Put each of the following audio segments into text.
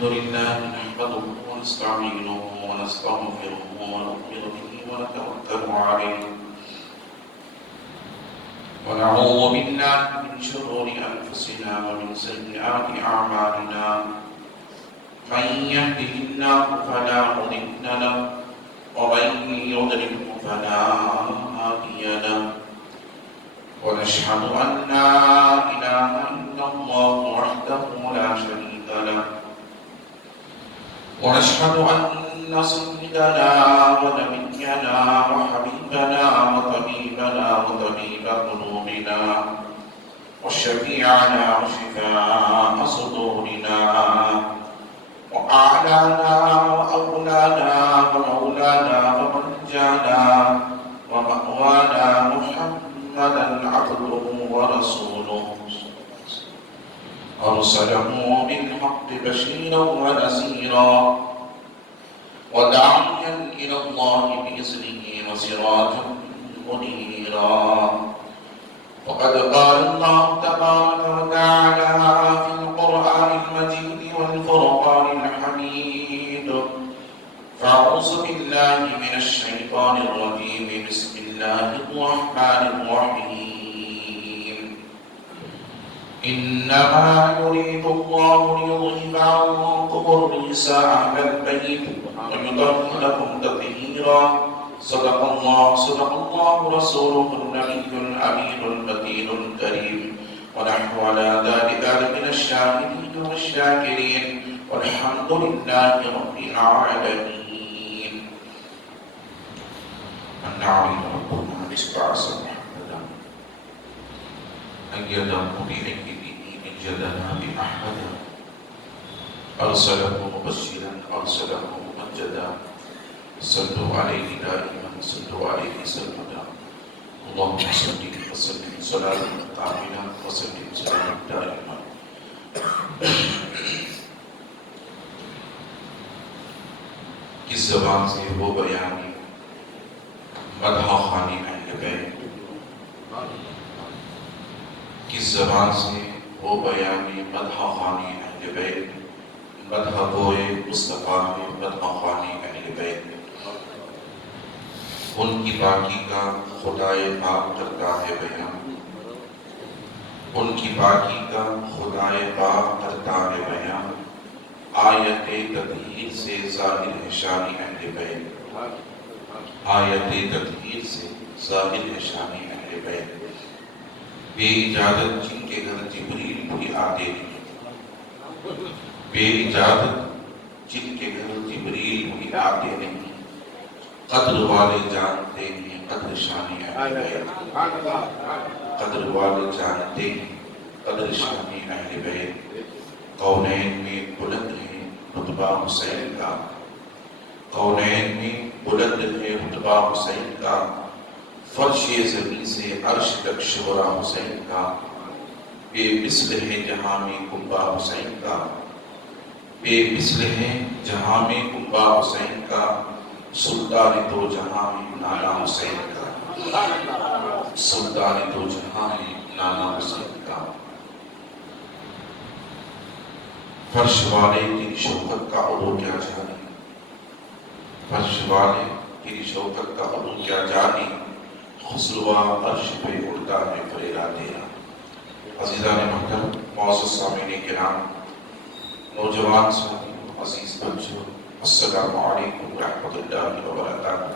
الحمد لله نحمده ونستعينه ونستغفره ونؤمن به ونتوكل عليه ونعوذ بالله من شرور أنفسنا ومن سيئات أعمالنا من يهده الله فلا مضل له ومن يضلل فلا هادي له ونشهد أن لا إله إلا الله وحده لا شريك له ونشهد أن سيدنا ونبينا وحبيبنا وطبيبنا وطبيب قلوبنا وشفيعنا وشفاء صدورنا وأعلانا وأولانا ومولانا ومنجانا ومأوانا محمدا عبده ورسوله أرسله بالحق بشيرا ونذيرا وداعيا إلى الله بإذنه وسراجا منيرا وقد قال الله تبارك وتعالى في القرآن المجيد والفرقان الحميد فأعوذ بالله من الشيطان الرجيم بسم الله الرحمن الرحيم إنما يريد الله ليذهب عنكم الرجس أهل البيت ويطهركم تطهيرا صدق الله رسوله النبي الأمين المتين الكريم ونحن على ذلك من الشاهدين والشاكرين والحمد لله رب العالمين. النعم ربنا نسبع محمدا أيده بحكمه من جدنا بأحمد أرسله مبشرا أرسله ممجدا صلوا عليه دائما صلوا عليه سلمدا اللهم صل وسلم صلاة كاملة وسلم سلاما دائما. کس زبان سے وہ بیانی مدح خوانی اہل بیت، کس زبان سے وہ بیانی مدح خوانی اہل بیت، مدح گوئے مصطفیٰ میں مدح خوانی اہل بیت. ان کی پاکی کا خدائے پاک کرتا ہے بیان، ان کی پاکی کا خدائے پاک کرتا ہے بیان. آیت تطہیر سے ظاہر ہے شانی اہل بیت، آیت تطہیر سے ظاہر ہے شانی اہل بیت. بے اجازت جن کے گھر جبریل بھی آتے نہیں، بے اجازت جن کے گھر جبریل بھی آتے نہیں، قدر والے جانتے ہیں قدر شانی اہل بیت، قدر والے جانتے ہیں قدر شانی اہل بیت. کونین میں بلند ہے رتبہ حسین کا، کونین میں بلند ہے رتبہ حسین کا، فرش زمین سے عرش تک شہرا حسین کا. بے مثل ہے جہاں میں کنبہ حسین کا، بے مثل ہے جہاں میں کنبہ حسین کا. سلطان دو جہاں میں نانا حسین کا، سلطان دو جہاں میں نانا حسین کا. فرش والے تیری شوکت کا عبور کیا جانے، فرش والے تیری شوکت کا عبور کیا جانے. خسروہ عرش پہ اڑتا ہے فریدا تیرا. عزیزان محترم، معزز سامعین کرام، نوجوان ساتھی، عزیز بچوں، السلام علیکم ورحمۃ اللہ وبرکاتہ.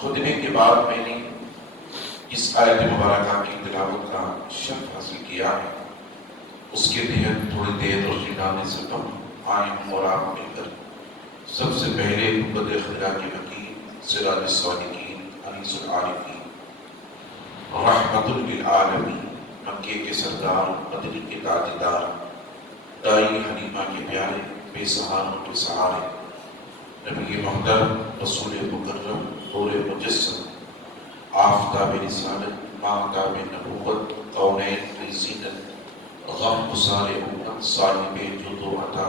خطبے کے بعد میں نے اس آیت مبارکہ کی تلاوت کا شرف حاصل کیا ہے. اس کے تحت تھوڑی دیر روشنی ڈالنے سے قبل آئیں ہم اور آپ مل کر سب سے پہلے مقدر خدا کے وکیل سراج الصالحین انیس العارفین رحمت للعالمین مکے کے سردار مدنی کے تاجدار دائی حلیمہ کے پیارے بے سہاروں کے سہارے نبی محترم رسول مکرم نور مجسم آفتاب رسالت ماہتاب نبوت کونین کی زینت غم گسار امت صاحب جود و عطا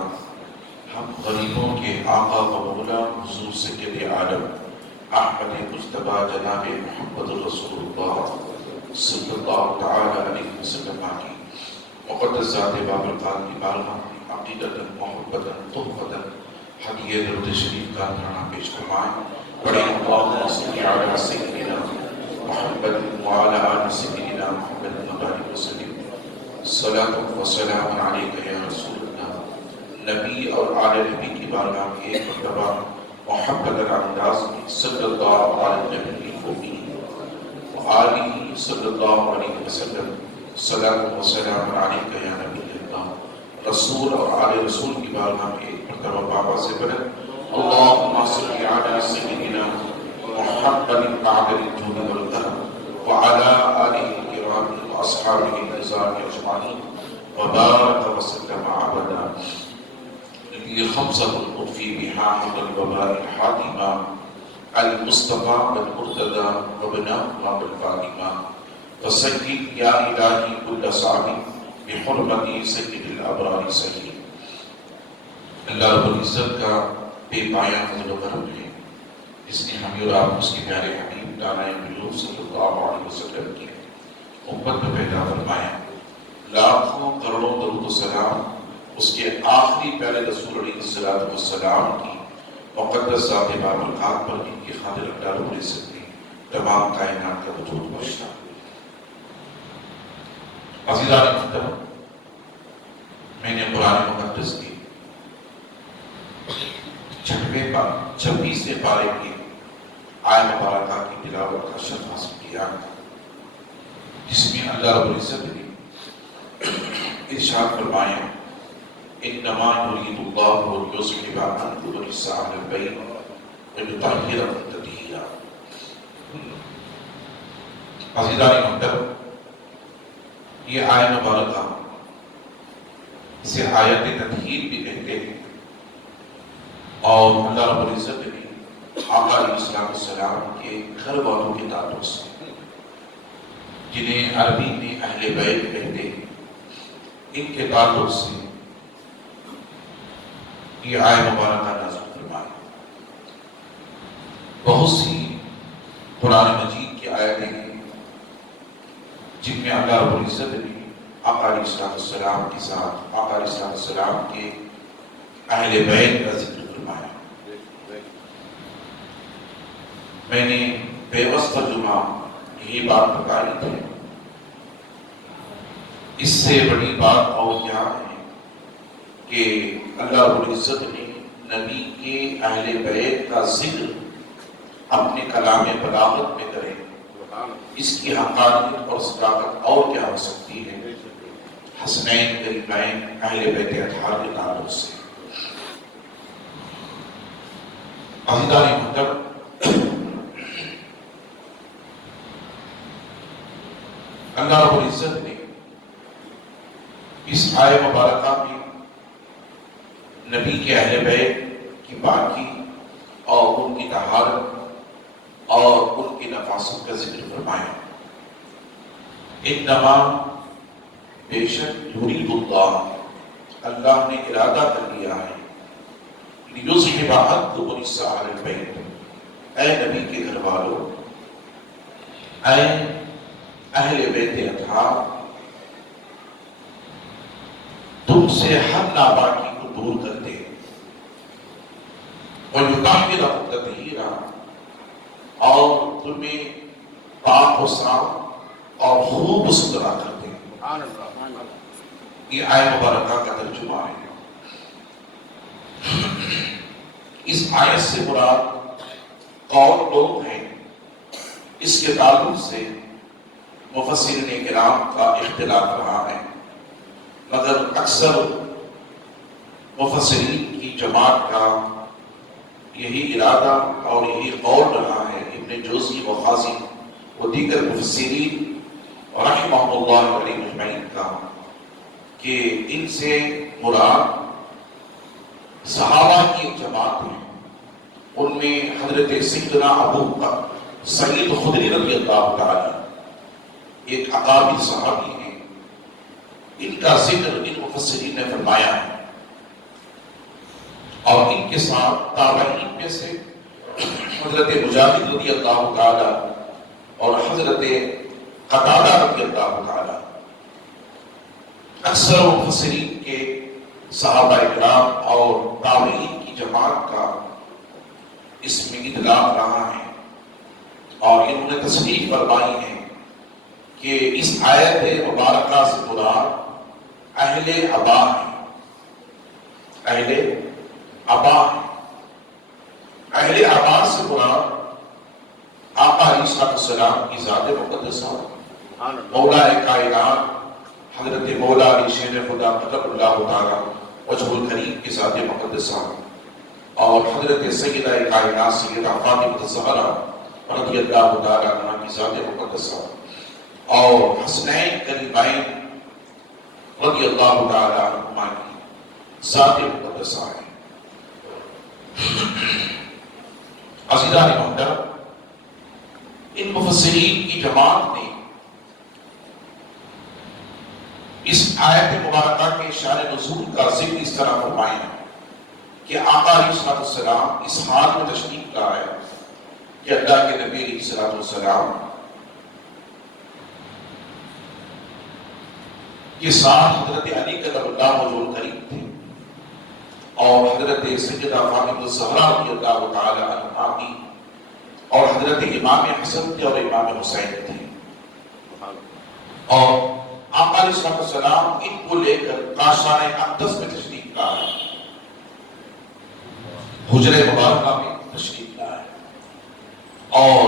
ہم غریبوں کے آقا و مولا حضور سید عالم احمد مجتبی جناب محمد رسول اللہ صلی اللہ تعالی علیہ وسلم کی مقدس ذات بابرکات کی بارگاہ میں عقیدت محبت تحفت ہدیہ درود شریف کا نذرانہ پیش فرمائیں. بڑے اللہم صلی علی سیدنا محمد وعلی آل سیدنا محمد وبارک وسلم. صلاۃ و سلام علیک یا رسول اللہ. نبی اور آل نبی کی بارگاہ میں ایک مرتبہ محبت انداز میں صلی اللہ علیہ وسلم وآلہ صلی اللہ علیہ وسلم. صلاۃ و سلام علیک یا نبی اللہ. رسول اور آل رسول کی بارگاہ میں ایک مرتبہ بابا سے بلند اللہم صلی علی سیدنا محمد معدن الجود والکرم وعلی آلہ الکرام واصحابہ النظام اجمعین وبارک وسلم عبدا. خمسة القطفي بها حق الوباء الحاكمة المصطفى بالمرتدى وبناهما بالفاطمة. فسجد يا إلهي كل صعب بحرمة سيد الأبرار سيد. اللہ رب العزت کا بے پایہ فضل و کرم ہے جس نے ہمیں اور آپ اس کے پیارے حبیب دانائے ملوک صلی اللہ علیہ وسلم کی امت میں پیدا فرمایا. لاکھوں کروڑوں درود و سلام اس کے آخری پیارے رسول علیہ السلام کی مقدس ذات بابرکات پر جن کی خاطر اللہ رب العزت نے تمام کائنات کا وجود بخشا. عزیزان محترم، میں نے قرآن مقدس کی 26ویں پارے کی آیت مبارکہ کی تلاوت کا شرف حاصل کیا جس میں اللہ رب العزت نے ارشاد فرمایا انما یرید اللہ لیذہب عنکم الرجس اہل البیت ویطہرکم تطہیرا. عزیزان محترم، یہ آیت مبارکہ اسے آیت تطہیر بھی کہتے ہیں اور اللہ رب العزت نے آقا علیہ السلام کے گھر والوں کے تعلق سے جنہیں عربی میں اہل بیت کہتے ہیں ان کے تعلق سے یہ آیت مبارکہ نازل فرمائی. بہت سی قرآن مجید کی آیتیں ہیں جن میں اللہ رب العزت نے آقا علیہ السلام کے ساتھ آقا علیہ السلام کے اہل بیت کا ذکر فرمایا. میں نے بے وسط ترجمہ یہی بات بتائی تھی. اس سے بڑی بات اور کیا ہے کہ اللہ رب العزت نے نبی کے اہل بیت کا ذکر اپنے کلام بلاغت میں کرے. اس کی حقانیت اور صداقت اور کیا ہو سکتی ہے حسنین کریمین اہل بیت اطہار کے تعلق سے. عزیزان محترم، اللہ رب العزت نے اس آیت مبارکہ میں نبی کے اہل بیت کی پاکی اور ان کی طہارت اور ان کی نفاست کا ذکر فرمایا. انما بے شک یرید اللہ نے ارادہ کر لیا ہے لیذہب عنکم الرجس اہل البیت. اے نبی کے گھر والوں، اے اہل بیت اطہار، تم سے ہر ناپاکی کو دور کر دے وَیُطَہِّرَکُم تطہیرا، اور تمہیں پاک و صاف اور خوب ستھرا کر دے. یہ آیت مبارکہ کا ترجمہ ہے. اس آیت سے مراد کون لوگ ہیں اس کے تعلق سے مفسرین کرام کا اختلاف رہا ہے، مگر اکثر مفسرین کی جماعت کا یہی ارادہ اور یہی قول رہا ہے. ابن جوزی و خازن و دیگر مفسرین رحمہ اللہ علیہ مجمعین کا کہ ان سے مراد صحابہ کی ایک جماعت ہے. ان میں حضرت سیدنا ابو بکر سعید خدری رضی اللہ تعالی ایک اکابر صحابی ہیں. ان کا ذکر ان مفسرین نے فرمایا ہے اور ان کے ساتھ تابعین میں سے حضرت مجاہد رضی اللہ تعالی اور حضرت قتادہ رضی اللہ تعالی. اکثر مفسرین کے صحابہ کرام اور تابعین کی جماعت کا اس میں اطلاق رہا ہے اور انہوں نے تصریح فرمائی ہے کہ اس آیت مبارکہ سے مراد اہل عبا ہیں، اہل عبا ہیں۔ اہل عبا سے مراد آقا علیہ السلام کی ذات مقدسہ، مولا کائنات حضرت مولا علی شیر خدا قدر اللہ تعالی وجہ الکریم کی ذات مقدسہ اور حضرت سیدہ کائنات سیدہ فاطمہ الزہرا رضی اللہ تعالی عنہ کی ذات مقدسہ اور حسنین کریمین رضی اللہ تعالی عنہما کی ذات مقدسہ ہے۔ عزیزان محترم، ان مفسرین کی جماعت نے اس آیت مبارکہ کے شان نزول کا ذکر اس طرح فرمایا کہ آقا علیہ السلام اس حال میں تشریف لائے کہ اللہ کے نبی علیہ السلام کے ساتھ حضرت علی قدر اللہ وجہ الکریم تھے اور حضرت سیدہ فاطمہ الزہرا رضی اللہ تعالی عنہا کی اور حضرت امام حسن تھے اور امام حسین تھے اور آقا علیہ السلام ان کو لے کر کاشان اقدس میں تشریف لائے، حجرہ مبارکہ میں تشریف لائے اور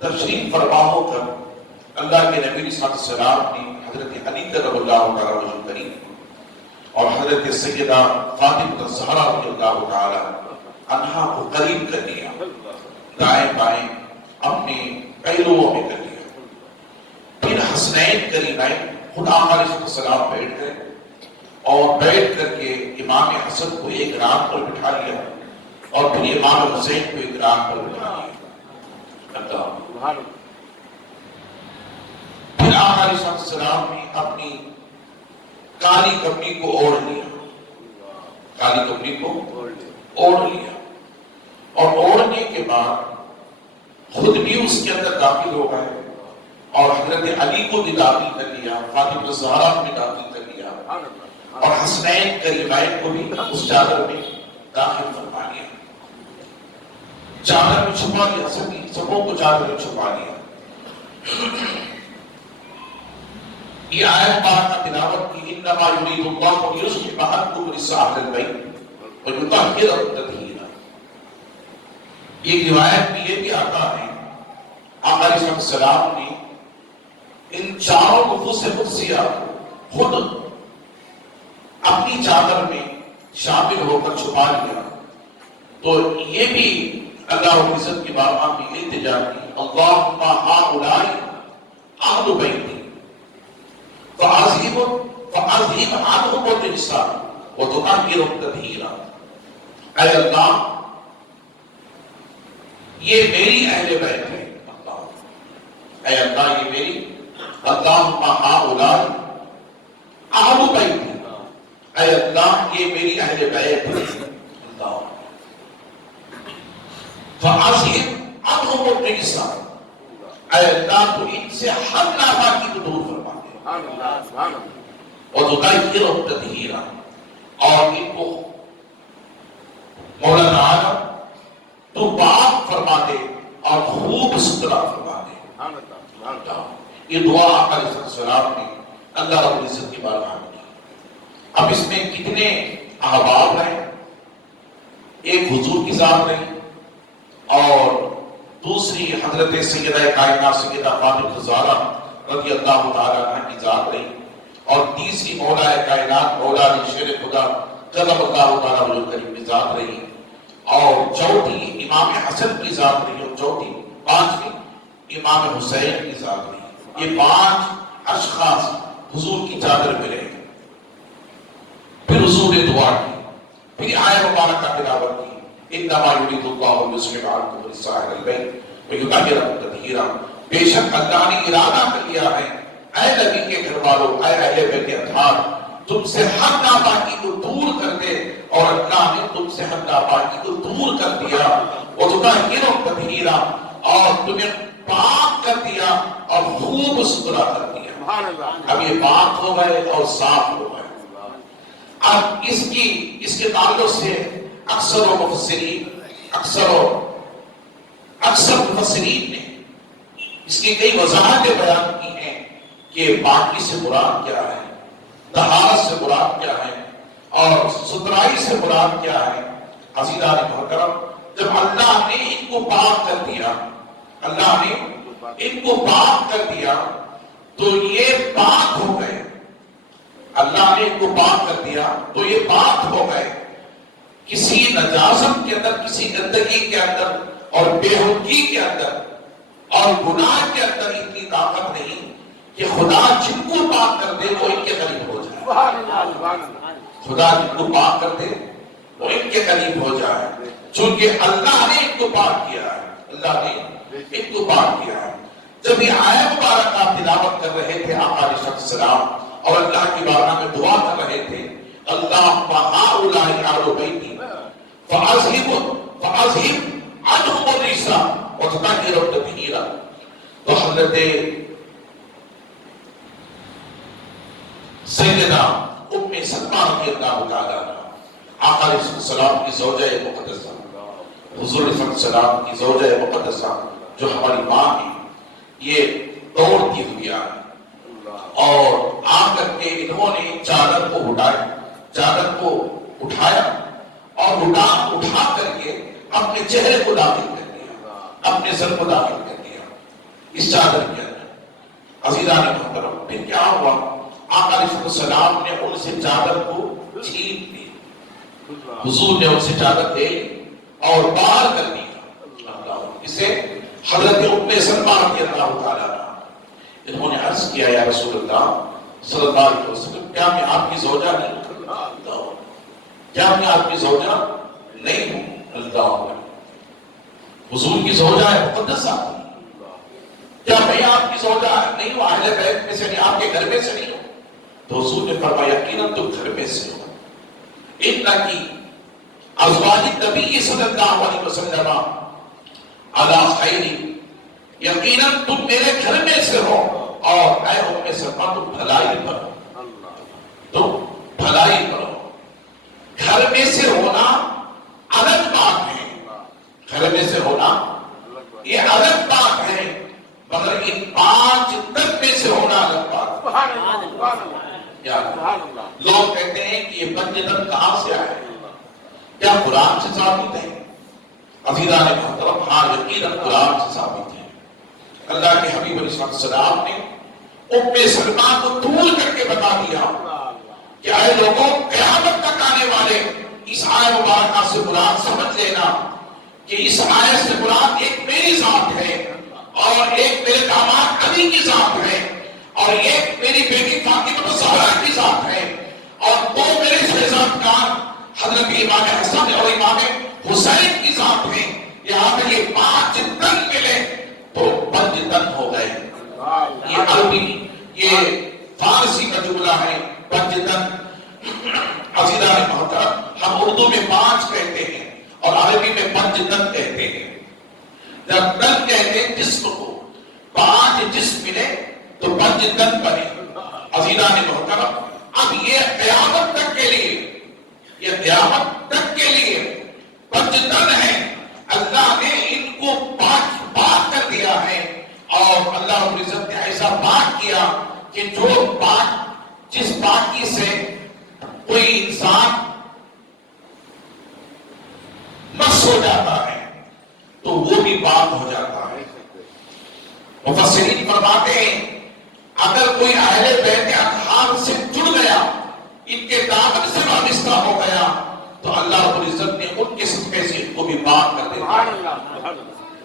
تشریف فرما ہو کر اللہ کے نبی علیہ السلام نے حضرت علی کرم اللہ تعالی وجہ الکریم اور حضرت سیدہ فاطمہ الزہرا رضی اللہ تعالی عنہا کو قریب کر لیا، دائیں بائیں اپنے پہلوؤں میں کر لیا۔ پھر حسنین کریمین خود آقا علیہ السلام بیٹھ گئے اور بیٹھ کر کے امام حسن کو ایک رات پر بٹھا لیا اور پھر امام حسین کو ایک رات پر بٹھا لیا۔ پھر آقا علیہ السلام نے اپنی کالی کپڑی کو اوڑھ لیا، کالی کپڑی کو اوڑھ لیا اور اوڑھنے کے بعد خود بھی اس کے اندر داخل ہو گئے اور حضرت علی کو بھی داخل کر لیا، فاطمہ الزہرا کو بھی داخل کر لیا اور حسنین کریمین کو بھی اس چادر میں داخل فرما لیا، چادر میں چھپا لیا، سبوں کو چادر میں چھپا لیا۔ یہ آیت پاک تلاوت کی انما یرید اللہ لیصلح عنکم الرجس اہل البیت ویطہرکم تطہیرا۔ یہ روایت میں یہ بھی آتا ہے آقا علیہ السلام نے ان چاروں نفوس قدسیہ خود اپنی چادر میں شامل ہو کر چھپا لیا، تو یہ بھی اللہ رب العزت کی بارگاہ میں التجا کی، اللہم ہؤلاء اہل بیتی فعظیم عنہم الرجس وطہرکم تطہیرا۔ اے اللہ یہ میری اہل بیت ہے، اے اللہ یہ میری، اللہم ہؤلاء اہل بیتی، اے اللہ یہ میری اہل بیت ہے، اللہ فعظیم عنہم الرجس، اے اللہ تو ان سے ہر ناپاکی کو دور فرما دے وطہرکم تطہیرا، اور ان کو مولا تعالی تو پاک فرما دے اور خوب ستھرا فرما دے۔ یہ دعا آقا علیہ السلام نے اللہ رب العزت کی بارگاہ میں کی۔ اب اس میں کتنے احباب ہیں، ایک حضور کی ذات رہی اور دوسری حضرت سیدہ کائنات سیدہ فاطمہ الزہرا رضی اللہ تعالی عنہ کی ذات رہی اور تیسری مولا کائنات مولا علی شیر خدا قدم اللہ تعالی وجہ الکریم کی ذات رہی اور چوتھی امام حسن کی ذات رہی اور چوتھی پانچویں امام حسین کی ذات رہی۔ یہ پانچ اشخاص حضور کی چادر میں رہے، پھر حضور نے دعا کی، پھر آیت مبارکہ تلاوت کی، انما یرید اللہ لیصلح عنکم الرجس اہل البیت ویطہرکم تطہیرا۔ بے شک اللہ نے ارادہ کر لیا ہے اے نبی کے گھر والوں، اے اہل بیت اطہار، تم سے ہر ناپاکی کو دور کر دے، اور اللہ نے تم سے ہر ناپاکی کو دور کر دیا، وتطہرکم تطہیرا، اور تمہیں پاک کر دیا اور خوب ستھرا کر دیا۔ اب یہ پاک ہو گئے اور صاف ہو گئے. اب اس کے تعلق سے اکثر مفسرین نے اس کی کئی وضاحتیں بیان کی ہیں کہ پاکی سے مراد کیا ہے، طہارت سے مراد کیا ہے، اور ستھرائی سے مراد کیا ہے. عزیزان محترم، جب اللہ نے ان کو پاک کر دیا تو یہ پاک ہو گئے. اللہ نے ان کو پاک کر دیا تو یہ پاک ہو گئے. کسی نجاست کے اندر، کسی گندگی کے اندر اور بےہودگی کے اندر اور گناہ کے اندر اتنی طاقت نہیں کہ خدا جن کو پاک کر دے وہ ان کے قریب ہو جائے. خدا جن کو پاک کر دے وہ ان کے قریب ہو جائے، چونکہ اللہ نے ان کو پاک کیا ہے. اللہ نے ان کو پاک کیا ہے. جب یہ آیت مبارکہ تلاوت کر رہے تھے آقا علیہ السلام اور اللہ کی بارگاہ میں دعا کر رہے تھے، اللہم ہؤلاء اہل بیتی فاذہب عنہم الرجس وطہرہم تطہیرا. تو حضرت سیدنا ام سلمہ رضی اللہ تعالیٰ آقا علیہ السلام کی زوجہ مقدسہ، حضور صلی اللہ علیہ وسلم کی زوجہ مقدسہ جو ہماری ماں ہے، یہ دوڑتی ہوئی آئی اور آ کر کے انہوں نے چادر کو اٹھایا اور اٹھا کر کے اپنے چہرے کو داخل کر دیا، اپنے سر کو داخل کر دیا اس چادر کے اندر. عزیزان محترم، پھر کیا ہوا؟ آقا علیہ السلام نے ان سے چادر کو چھین لی. حضور نے ان سے چادر دے اور باہر کر دیا. اسے حضرت ام سلمہ رضی اللہ تعالیٰ انہوں نے عرض کیا، یا رسول اللہ صلی اللہ علیہ وسلم، کیا میں آپ کی زوجہ نہیں ہوں؟ کیا میں آپ کی زوجہ نہیں ہوں؟ اللہ حضور کی زوجہ ہے مقدسہ، کیا میں آپ کی زوجہ نہیں ہوں؟ اہل بیت میں سے نہیں، آپ کے گھر میں سے نہیں ہوں؟ تو حضور نے فرمایا یقیناً تم گھر میں سے ہو. انکی ازواج النبی صلی اللہ علیہ وسلم علی خیر، یقیناً تم میرے گھر میں سے ہو اور اے ام سلمہ تم بھلائی پر ہو، تم بھلائی پر ہو. گھر میں سے ہونا الگ بات ہے، گھر میں سے ہونا یہ الگ بات ہے، مگر ان 5 تن میں سے ہونا الگ بات ہے. لوگ کہتے ہیں کہ یہ 5 تن کہاں سے آئے؟ کیا قرآن سے ثابت ہے؟ عزیزان محترم، ہاں یقیناً قرآن سے ثابت ہے. اللہ کے حبیب علیہ السلام نے ام سلمہ کو طول کر کے بتا دیا کہ اے لوگوں، قیامت تک آنے والے اس آیت مبارکہ سے مراد سمجھ لینا کہ اس آیت سے مراد ایک میری ذات ہے اور ایک میرے داماد علی کی ذات ہے اور ایک میری بیٹی فاطمہ زہرا کی ذات ہے اور 2 میرے شہزادگان حضرت امام حسن اور امام حسین کی ذات ہے. یہاں پہ یہ 5 تن ملے تو 5 تن ہو گئے. یہ عربی، یہ فارسی کا جملہ ہے 5 تن. عزیزان محترم، ہم اردو میں 5 کہتے ہیں اور عربی میں 5 تن کہتے ہیں. جب تن کہتے ہیں جسم کو، 5 جسم ملے تو 5 تن بنے. عزیزان محترم، اب یہ قیامت تک کے لیے 5 تن ہیں. اللہ نے ان کو پاک کر دیا ہے اور اللہ رب العزت نے ایسا پاک کیا کہ جس پاکی سے کوئی انسان مس ہو جاتا ہے تو وہ بھی پاک ہو جاتا ہے. مفسرین فرماتے ہیں اگر کوئی اہل بیت اطہار سے جڑ گیا، ان کے دامن سے وابستہ ہو گیا تو اللہ رب العزت نے ان کے صدقے سے ان کو بھی پاک کر دیا،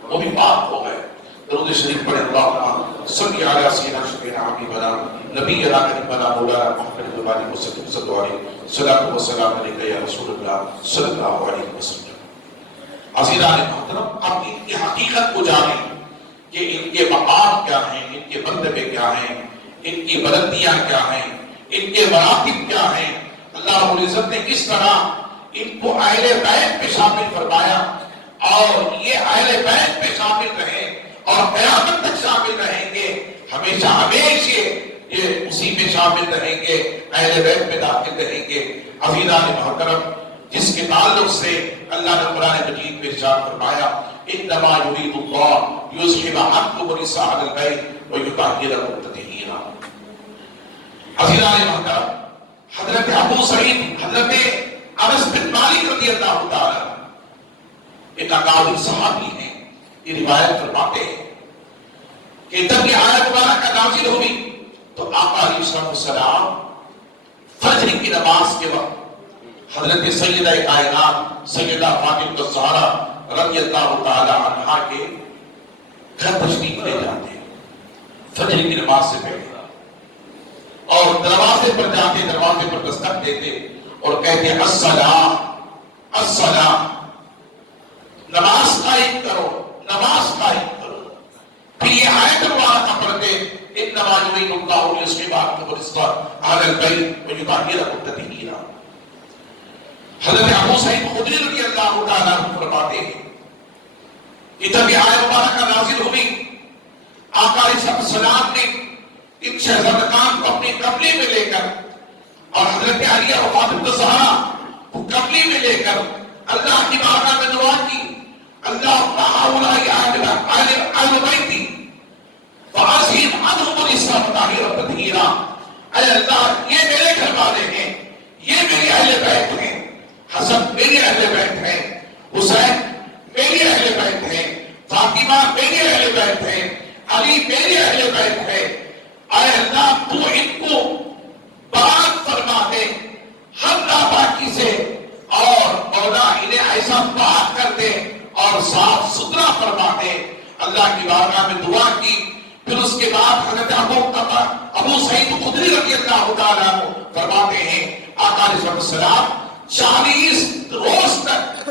وہ بھی پاک ہو گئے. درود شریف پڑھیں، اللہم صلی علی سیدنا شفیعنا حبیبنا نبینا کریم مولانا محمد وعلی وسلم صلی اللہ علیہ صلاۃ و سلام علیک یا رسول اللہ صلی اللہ علیہ وسلم. عزیزان محترم، اب ان کی حقیقت کو جانیں کہ ان کے مقام کیا ہیں، ان کے مرتبے کیا ہیں، ان کی بلندیاں کیا ہیں، ان کے مراتب کیا ہیں. اللہ رب العزت نے کس طرح ان کو اہل بیت میں شامل فرمایا اور یہ اہل بیت میں شامل رہے اور قیامت تک شامل رہیں گے. ہمیشہ یہ اسی میں شامل رہیں گے، اہل بیت میں داخل رہیں گے۔ عزیزان محترم، جس کے تعلق سے اللہ نے قرآن مجید میں ارشاد فرمایا انما یرید اللہ یذہب عنکم الرجس اہل البیت ویطہرکم تطہیرا۔ عزیزان محترم، حضرت ابو سعید حضرت انس بن مالک رضی اللہ تعالی ایک اکابر صحابی ہیں، یہ روایت فرماتے ہیں کہ جب یہ آیت مبارکہ نازل ہوئی تو آقا علیہ السلام فجر کی نماز کے وقت حضرت سیدہ کائنات سیدہ فاطمہ الزہرا رضی اللہ تعالی عنہا کے گھر تشریف لے جاتے ہیں فجر کی نماز سے پہلے، اور دروازے پر جاتے، دروازے پر دستک دیتے اور کہتے الصلاۃ الصلاۃ، نماز قائم کرو، نماز قائم کرو۔ پھر یہ آیت مبارکہ پڑھتے انما یرید اللہ لیذہب عنکم الرجس اہل البیت ویطہرکم تطہیرا۔ حضرت ابو سعید خدری رضی اللہ تعالیٰ عنہ فرماتے ہیں کہ جب یہ آیت مبارکہ نازل ہوئی، آقا علیہ السلام نے ان شہزادگان کو اپنے قبلے میں لے کر اور حضرت علیہ اور فاطمہ الزہرا کو قبلے میں لے کر اللہ کی بارگاہ میں دعا کی، اللہ اہل بیتی فاذہب عنہم الرجس وطہرکم تطہیرا۔ اے اللہ، یہ میرے گھر والے ہیں، یہ میرے اہل بیت ہیں، حسن میری اہل بیت ہیں، حسین میری اہل بیت ہیں، فاطمہ میری اہل بیت ہیں، علی میری اہل بیت ہے۔ اے اللہ، تو ان کو پاک فرما دے ہر ناپاکی سے، اور مولا انہیں ایسا پاک کر دے اور صاف ستھرا فرما دے۔ اللہ کی بارگاہ میں دعا کی۔ پھر اس کے بعد حضرت ابو سعید خدری رضی اللہ تعالیٰ عنہ فرماتے ہیں آقا علیہ السلام 40 روز تک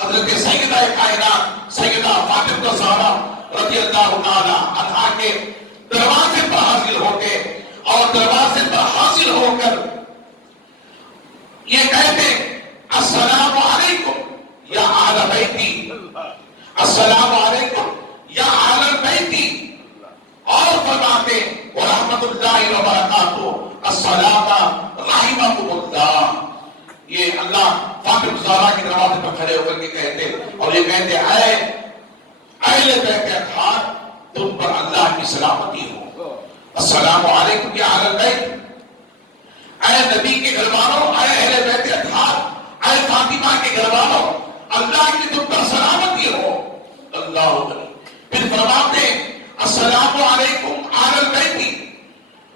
حضرت سیدہ کائنات سیدہ فاطمہ الزہرا رضی اللہ تعالیٰ عنہا کے دروازے پر حاضر ہوتے، اور دروازے پر حاضر ہو کر یہ کہتے السلام علیکم یا اہل بیتی، السلام علیکم یا اہل بیتی، اور فرماتے ورحمۃ اللہ وبرکاتہ الصلاۃ رحمکم اللہ۔ یہ اللہ فاطمہ الزہرا کے دروازے پر کھڑے ہو کر کے کہتے، اور یہ کہتے اے اہل بیت اطہار، تم پر اللہ کی سلامتی ہو، السلام علیکم یا اہل بیت، اے نبی کے گھر والوں، اے اہل بیت اطہار، اے فاطمہ کے گھر والوں، اللہ کی تم پر سلامتی ہو۔ اللہ اکبر۔ پھر فرماتے السلام علیکم اہل بیت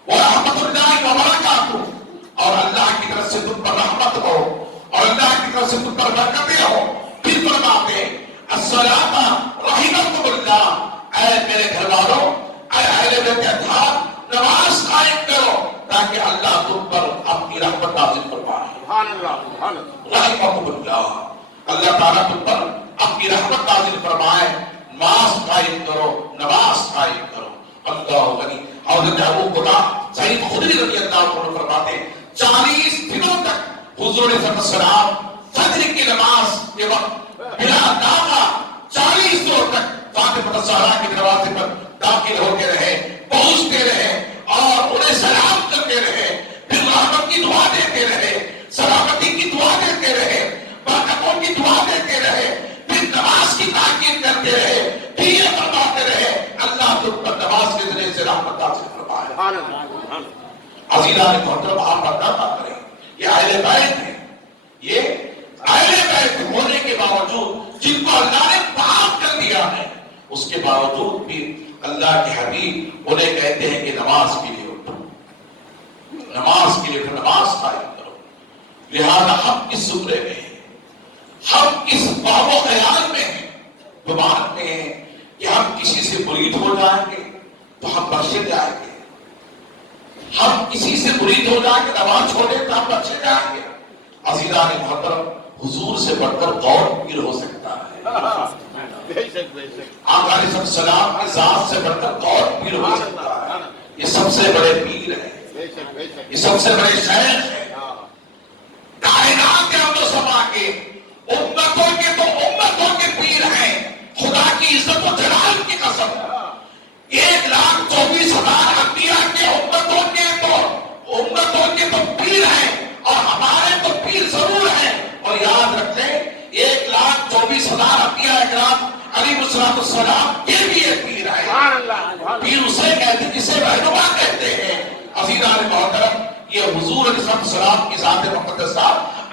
ورحمۃ اللہ وبرکاتہ، اور اللہ کی طرف سے تم پر رحمت ہو اور اللہ کی طرف سے تم پر برکتیں ہو۔ پھر فرماتے الصلاۃ رحمکم اللہ، اے میرے گھر والوں، اے اہل بیت اطہار، نماز قائم کرو تاکہ اللہ تم پر اپنی رحمت نازل فرمائے۔ سبحان اللہ، رحمکم اللہ، اللہ تعالیٰ تم پر اپنی رحمت نازل فرمائے۔ نماز قائم کرو، نماز قائم کرو۔ اللہ غنی۔ حضرت ابو سعید خدری رضی اللہ عنہ فرماتے 40 دنوں تک حضور صلی اللہ علیہ وسلم فجر کی نماز کے وقت بلا ناغہ 40 دنوں تک فاطمہ الزہرا کے دروازے پر داخل ہوتے رہے، پہنچتے رہے اور انہیں سلام کرتے رہے، پھر رحمت کی دعا دیتے رہے، سلامتی کی دعا دیتے رہے، برکتوں کی دعا دیتے رہے، پھر نماز کی تاکید کرتے رہے، پھر یہ فرماتے رہے اللہ تم پر نماز کے ذریعے سے رحمت نازل فرمائے۔ عزیزان محترم، آپ برداشت کریں، یہ اہل بیت ہیں، یہ اہل بیت ہونے کے باوجود جن کو اللہ نے پاک کر دیا ہے، اس کے باوجود بھی اللہ کے حبیب انہیں کہتے ہیں کہ نماز کے لیے اٹھو، نماز کے لیے اٹھو، نماز قائم کرو۔ لہذا ہم کس زمرے میں ہیں، ہم کس خواب و خیال میں ہیں، گمان میں ہیں کہ ہم کسی سے مرید ہو جائیں گے تو ہم بخشے جائیں گے، ہم کسی سے مرید ہو جائیں گے، نماز چھوڑیں تو ہم بخشے جائیں گے۔ عزیزان محترم، حضور سے بڑھ کر غور پیر ہو سکتا ہے، آقا علیہ السلام کی ذات سے بڑھ کر غور پیر ہو سکتا ہے۔ یہ سب سے بڑے پیر ہیں، یہ سب سے بڑے شیخ ہیں، کائنات کے عبد و سما کے، امتوں کے تو امتوں کے پیر ہیں۔ خدا کی عزت و جلال کی قسم 1,24,000 انبیاء کے امتوں کے 24,000 انبیاء اکرام علیہ السلام کے بھی ایک پیر ہے. پیر اسے کہتے ہیں جسے رہنما کہتے ہیں. عزیزان محترم، یہ حضور علیہ السلام کی ذات مقدسہ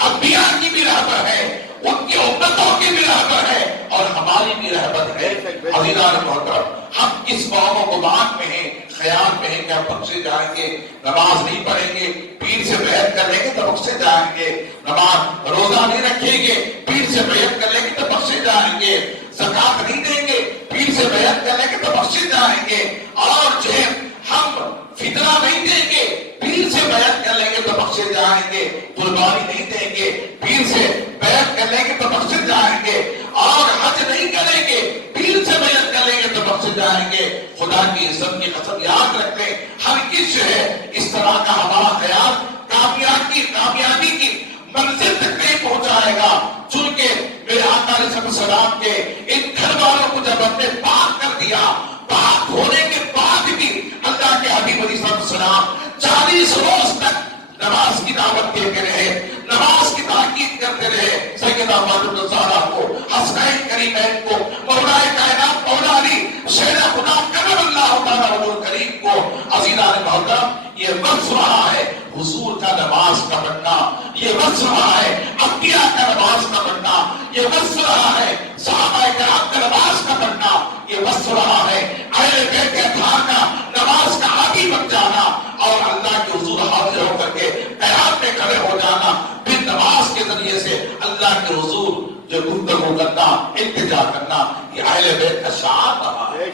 انبیاء کی بھی رہبر ہے، ان کی امتوں کی بھی رہبر ہے اور ہماری بھی رہبر ہے. عزیزان محترم، ہم کس قوم و گمان میں ہیں، خیال میں ہیں کہ ہم بخشے جائیں گے، نماز نہیں پڑھیں گے، پیر سے بیعت کر لیں گے تو بخشے جائیں گے، نماز روزہ نہیں رکھیں گے، پیر سے بیعت کر لیں گے تو بخشے جائیں گے، زکات نہیں دیں گے، پیر سے بیعت کر لیں گے تو بخشے جائیں گے، اور جو ہے ہم فطرہ نہیں دیں گے، پیر سے بیعت کر لیں گے تو بخشے جائیں گے، قربانی نہیں دیں گے، پیر سے بیعت کر لیں گے تو بخشے جائیں گے، اور حج نہیں کریں گے، پیر سے بیعت کر لیں گے تو بخشے جائیں گے. خدا کی عزت کی قسم یاد رکھیں، ہر کس جو ہے اس طرح کا ہمارا خیال کامیابی کی منزل تک نہیں پہنچائے گا. چونکہ میرے آقا علیہ السلام کے ان گھر والوں کو جب ہم نے پاک کر دیا، پاک ہونے کے بعد بھی اللہ کے حبیب علیہ السلام 40 روز تک نماز کی دعوت دیتے رہے، نماز کی تاکید کرتے رہے. سیدنا فاطمہ الزہرا کو، حسنین کریمین کو، مولا کائنات مولا علی شیر خدا کرم اللہ تعالیٰ وجہ کریم کو. عزیزان محترم، یہ وقت رہا ہے حضور کا نماز کا پڑھنا، یہ وقت رہا ہے انبیاء کا نماز کا پڑھنا، یہ وقت رہا ہے صحابہ کرام کا نماز کا پڑھنا، یہ وقت رہا ہے اہل بیت اطہار کا نماز کا عادی بن جانا اور اللہ کے حضور حاضر ہو کر کے قیام میں کھڑے ہو جانا، پھر نماز کے ذریعے سے اللہ کے حضور جو گفتگو کرنا، التجا کرنا. یہ اہل بیت کا شعار رہا ہے،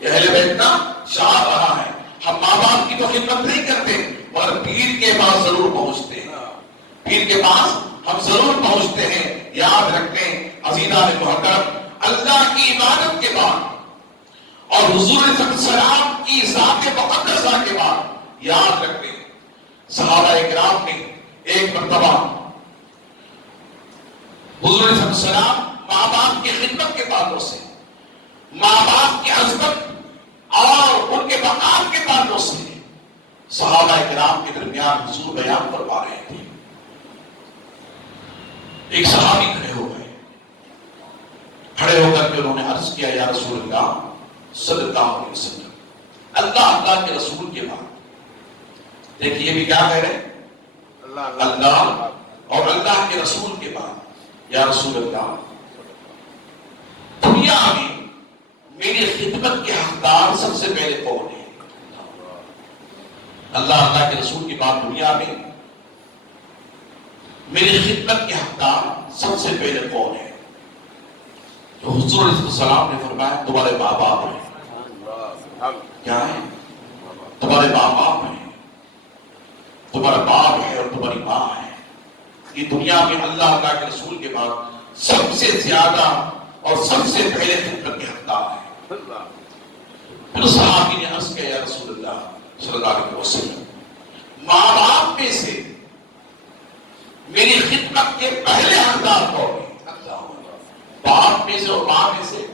یہ اہل بیت کا شعار رہا ہے. ہم ماں باپ کی تو خدمت نہیں کرتے مگر پیر کے پاس ضرور پہنچتے ہیں، پیر کے پاس ہم ضرور پہنچتے ہیں. یاد رکھیں عزیزان محترم، اللہ کی عبادت کے بعد اور حضور علیہ السلام کی ذات مقدسہ کے بعد یاد رکھیں صحابہ کرام نے ایک مرتبہ حضور علیہ السلام ماں باپ کی خدمت کے تعلق سے، ماں باپ کی عظمت اور ان کے مقام کے تعلق سے صحابہ کرام کے درمیان حضور بیان فرما رہے تھے. ایک صحابی کھڑے ہو گئے، کھڑے ہو کر کے انہوں نے عرض کیا یا رسول اللہ صلی اللہ علیہ وسلم، اللہ کے رسول کے بعد، دیکھیے بھی کیا کہہ رہے ہیں، اللہ اور اللہ کے رسول کے بعد یا رسول اللہ، دنیا میں میری خدمت کے حقدار سب سے پہلے کون ہے؟ اللہ کے رسول کے بعد دنیا میں میری خدمت کے حقدار سب سے پہلے کون ہے؟ تو حضور علیہ السلام نے فرمایا تمہارے ماں باپ ہیں. کیا ہے؟ تمہارے ماں باپ ہیں، تمہارا باپ ہے اور تمہاری ماں ہے. یہ دنیا میں اللہ کے رسول کے بعد سب سے زیادہ اور سب سے پہلے خدمت کے حقدار ہے. پھر صحابی نے عرض کیا یا رسول اللہ صلی اللہ علیہ وسلم، ماں باپ میں سے میری خدمت کے پہلے حقدار کون ہے؟ باپ میں سے اور ماں میں سے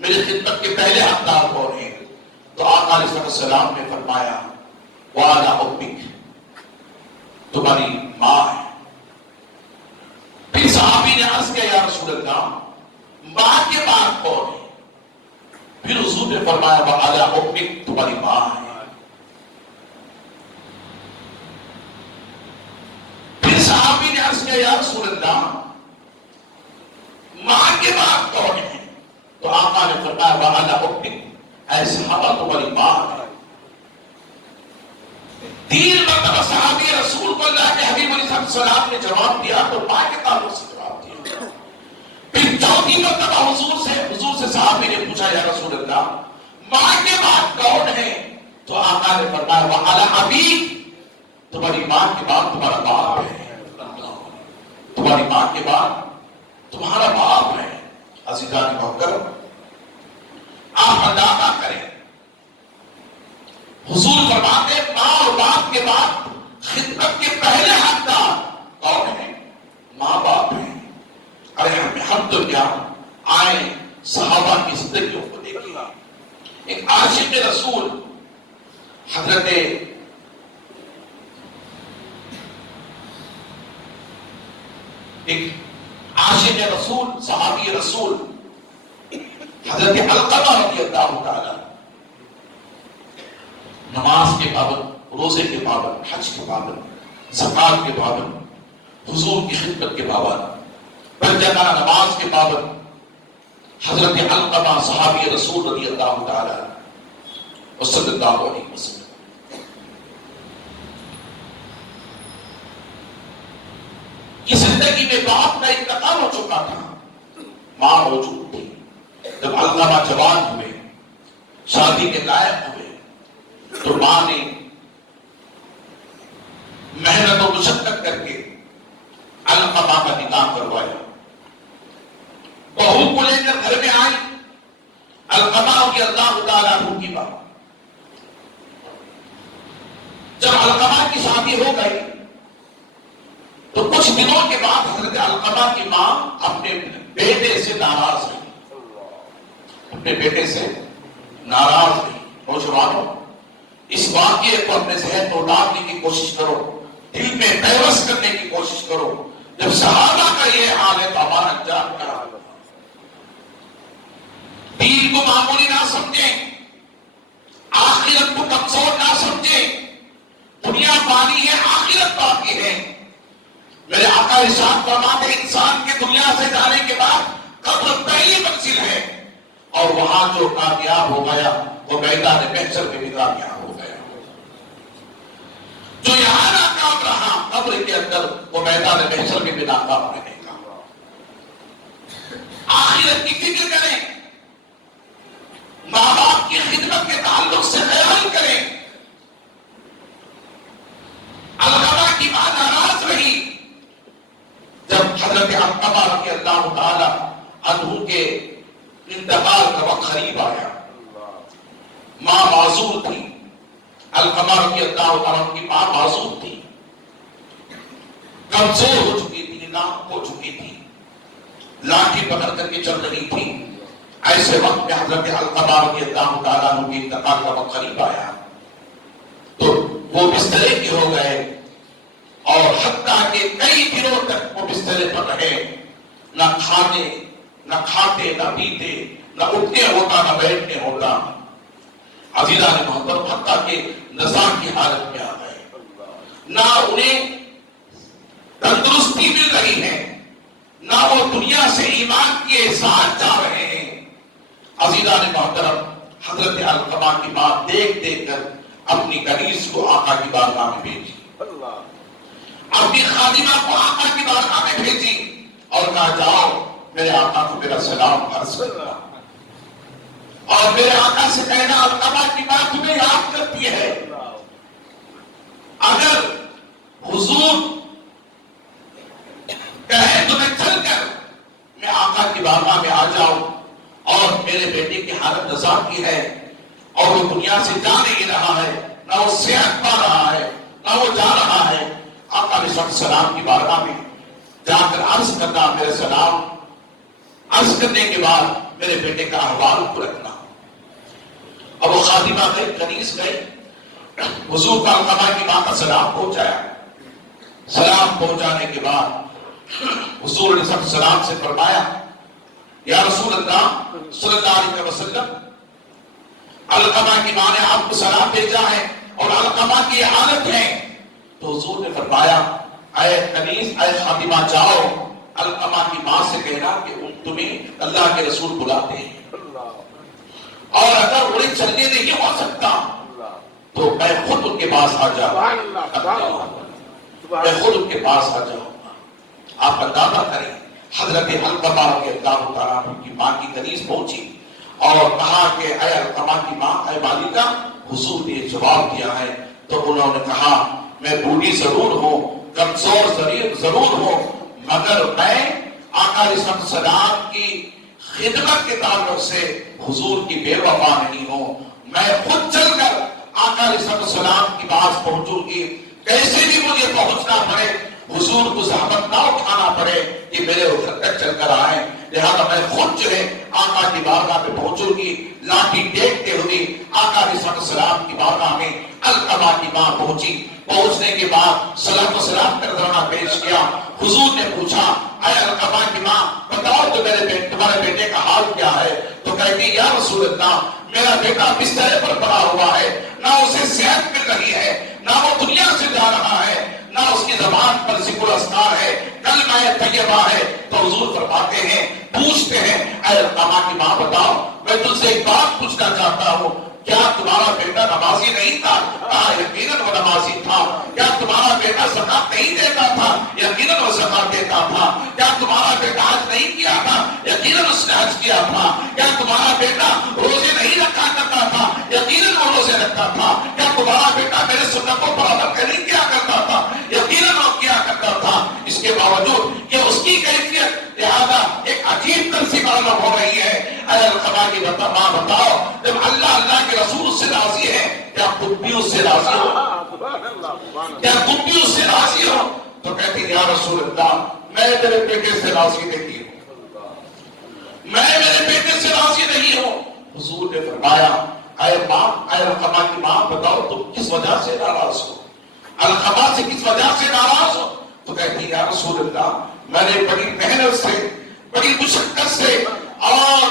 میری خدمت کے پہلے حقدار کون ہے؟ تو آقا علیہ السلام نے فرمایا وعلی امک، تمہاری ماں ہے. پھر صحابی نے عرض کیا یا رسول اللہ ماں کے بعد کون ہے؟ پھر حضور نے فرمایا وعلی امک، تمہاری ماں ہے. پھر صحابی نے عرض کیا یا رسول اللہ ماں کے بعد کون ہے؟ تو آقا نے فرمایا وعلی امک، اے صحابہ تمہاری ماں ہے. 3 مرتبہ صحابی رسول کو اللہ کے حبیب علیہ السلام نے جواب دیا تو ماں کے تعلق سے جواب دیا. پھر 4تھی مرتبہ حضور سے صحابی نے پوچھا یا رسول اللہ ماں کے بعد کون ہے؟ تو آقا نے فرمایا وعلی ابیک، تمہاری ماں کے بعد تمہارا باپ ہے. تمہاری ماں کے بعد تمہارا باپ ہے. عزیزان محترم، آپ اندازہ کریں حضور فرماتے ہیں ماں اور باپ کے بعد خدمت کے پہلے حقدار کون ہیں؟ ماں باپ ہیں. ارے ہم تو کیا آئے صحابہ کی زندگیوں کو دیکھیں. ایک عاشق رسول حضرت ایک عاشق رسول صحابی رسول حضرت علقمہ رضی اللہ تعالی نماز کے پابند، روزے کے پابند، حج کے پابند، زکات کے پابند، حضور کی خدمت کے پابند، پنجگانہ نماز کے پابند حضرت علقمہ صحابی رسول رضی اللہ تعالی صلی اللہ علیہ وسلم. کی زندگی میں باپ کا انتقال ہو چکا تھا، ماں موجود تھی. جب علقمہ جوان ہوئے، شادی کے لائق ہوئے، تو ماں نے محنت و مشقت کر کے علقمہ کا نکاح کروایا. بہو کو لے کر گھر میں آئی علقمہ رضی اللہ تعالیٰ عنہ کی ماں. جب علقمہ کی شادی ہو گئی تو کچھ دنوں کے بعد حضرت علقمہ کی ماں اپنے بیٹے سے ناراض ہوئی. اپنے بیٹے سے ناراض ہوئی. نوجوانوں، اس واقعے کو اپنے ذہن میں اتارنے کی کوشش کرو، دل میں پیوست کرنے کی کوشش کرو. جب صحابہ کا یہ حال ہے تو ہمارا انجام کیا حال ہے؟ دین کو معمولی نہ سمجھیں، آخرت کو کمزور نہ سمجھیں. دنیا فانی ہے، آخرت باقی ہے. میرے آقا ارشاد فرماتے ہیں انسان کے دنیا سے جانے کے بعد قبر پہلی منزل ہے، اور وہاں جو کامیاب ہو گیا وہ میدان محشر میں بھی کامیاب ہو گیا. جو یہاں ناکام رہا قبر کے اندر وہ میدان محشر میں بھی ناکام رہے گا. آخرت کی فکر کریں، ماں باپ کی خدمت کے تعلق سے خیال کریں. علقمہ کی ماں ناراض رہی. جب حضرت علقمہ رضی اللہ تعالی عنہ کے انتقال کا وقت قریب آیا، ماں معذور تھی. علقمہ رضی اللہ تعالی عنہ کی ماں معذور تھی، کمزور ہو چکی تھی، ناک ہو چکی تھی، لاٹھی پکڑ کر کے چل رہی تھی. ایسے وقت میں حضرت علقمہ رضی اللہ تعالیٰ عنہ کے انتقال کا وقت قریب آیا تو وہ بسترے کے ہو گئے، اور حتیٰ کہ کئی دنوں تک وہ بسترے پر رہے. نہ کھاتے نہ پیتے، نہ اٹھنے ہوتا نہ بیٹھنے ہوتا. عزیزان محترم، حتیٰ کہ نزا کی حالت میں آ گئے. نہ انہیں تندرستی مل رہی ہے، نہ وہ دنیا سے ایمان کے ساتھ جا رہے ہیں. عزیزان محترم، حضرت علقمہ کی ماں دیکھ دیکھ کر اپنی کنیز کو آقا کی بارگاہ میں بھیجی، اپنی خادمہ کو آقا کی بارگاہ میں بھیجی اور کہا جاؤ میرے آقا کو میرا سلام عرض کرنا، اور میرے آقا سے کہنا علقمہ کی ماں تمہیں یاد کرتی ہے. اگر حضور کہے تو میں چل کر میں آقا کی بارگاہ میں آ جاؤں، اور میرے بیٹے کی حالت نزا کی ہے اور وہ دنیا سے جا نہیں رہا ہے، نہ وہ صحت پا رہا ہے نہ وہ جا رہا ہے. آقا علیہ السلام کی بارگاہ میں جا کر عرض کرنا میرے سلام، عرض کرنے کے بعد میرے بیٹے کا احوال کو رکھنا. اب وہ خادمہ گئی، کنیز گئی، حضور کا علقمہ کی ماں کا سلام پہنچایا. سلام پہنچانے کے بعد حضور علیہ السلام سے فرمایا یا رسول اللہ صلی اللہ علیہ وسلم، علقمہ کی ماں نے آپ کو سلام بھیجا ہے اور علقمہ کی حالت ہے. تو حضور نے فرمایا اے کنیز، اے خادمہ، جاؤ علقمہ کی ماں سے کہنا کہ تمہیں اللہ کے رسول بلاتے ہیں، اور اگر انہیں چلنے نہیں ہو سکتا تو میں خود ان کے پاس آ جاؤں گا، میں خود ان کے پاس آ جاؤں گا. آپ اندازہ کریں، حضرت علقمہ رضی اللہ تعالیٰ عنہ کی ماں کی کنیز پہنچی اور کہا کہ اے علقمہ کی ماں، اے مالکہ، حضور نے جواب دیا ہے. تو انہوں نے کہا میں بوڑھی ضرور ہوں، کمزور ضرور ہوں، مگر میں آقا علیہ السلام کی خدمت کے تعلق سے حضور کی بے وفا نہیں ہوں. میں خود چل کر آقا علیہ السلام کی پاس پہنچوں گی، کیسے بھی مجھے پہنچنا پڑے، حضور کو زحمت نہ اٹھانا پڑے کہ میرے ادھر تک چل کر آئیں. لہذا میں خود جو ہے آقا کی بارگاہ میں پہنچوں گی، لاٹھی ٹیکتے ہوئے آقا علیہ السلام کی بارگاہ میں علقمہ کی ماں پہنچی، پہنچنے کے بعد صلاۃ و سلام کا نذرانہ پیش کیا۔ حضور نے پوچھا اے علقمہ کی ماں بتاؤ تو تمہارے بیٹے کا حال کیا ہے؟ تو کہتی یا رسول اللہ میرا بیٹا بستر پر پڑا ہوا ہے، نہ اسے صحت مل رہی ہے، نہ وہ دنیا سے جا رہا ہے، نہ اس کی زبان پر ذکر اذکار ہے، کلمہ طیبہ ہے۔ تو حضور فرماتے ہیں، پوچھتے ہیں اے علقمہ کی ماں بتاؤ میں تجھ سے ایک بات پوچھنا چاہتا ہوں، کیا تمہارا بیٹا نمازی نہیں تھا؟ کہا یقیناً وہ نمازی تھا۔ کیا تمہارا بیٹا زکات نہیں دیتا تھا؟ یقیناً وہ زکات دیتا تھا۔ کیا تمہارا بیٹا حج نہیں کیا تھا؟ یقیناً اس نے حج کیا تھا۔ کیا تمہارا بیٹا روزے نہیں رکھا کرتا تھا؟ یقیناً وہ روزے رکھتا تھا۔ کیا تمہارا بیٹا میرے سنتوں پر عمل نہیں کیا کرتا تھا؟ یقیناً وہ کیا کرتا تھا۔ اس کے باوجود کہ اس کی کیفیت لہذا ایک عجیب طرح معلوم ہو رہی ہے۔ اے علقمہ کی ماں بتاؤ جب اللہ کے رسول اس سے راضی ہے، کیا تم بھی اس سے راضی ہو؟ کیا تم بھی اس سے راضی ہو؟ تو کہتی یا رسول اللہ میں میرے بیٹے سے راضی نہیں ہوں، میں میرے بیٹے سے راضی نہیں ہوں۔ حضور نے فرمایا اے علقمہ کی ماں بتاؤ تم کس وجہ سے ناراض ہو؟ علقمہ سے کس وجہ سے ناراض ہو؟ تو کہتی یا رسول اللہ میں نے بڑی محنت سے، بڑی مشقت سے اور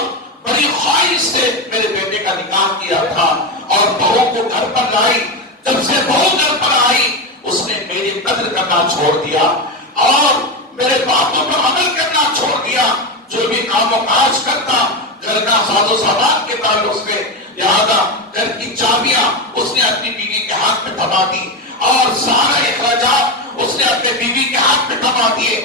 بڑی خواہش سے میرے بیٹے کا نکاح کیا تھا، اور بہو کو گھر پر لائی۔ جب سے بہو گھر پر آئی اس نے میری قدر کرنا چھوڑ دیا اور میرے باتوں پر عمل کرنا چھوڑ دیا۔ جو بھی کام و کاج کرتا گھر کا ساز و سامان کے تعلق سے، لہذا گھر کی چابیاں اس نے اپنی بیوی کے ہاتھ میں تھما دی، اور سارے اخراجات اس نے اپنے بیوی کے ہاتھ میں تھما دیے،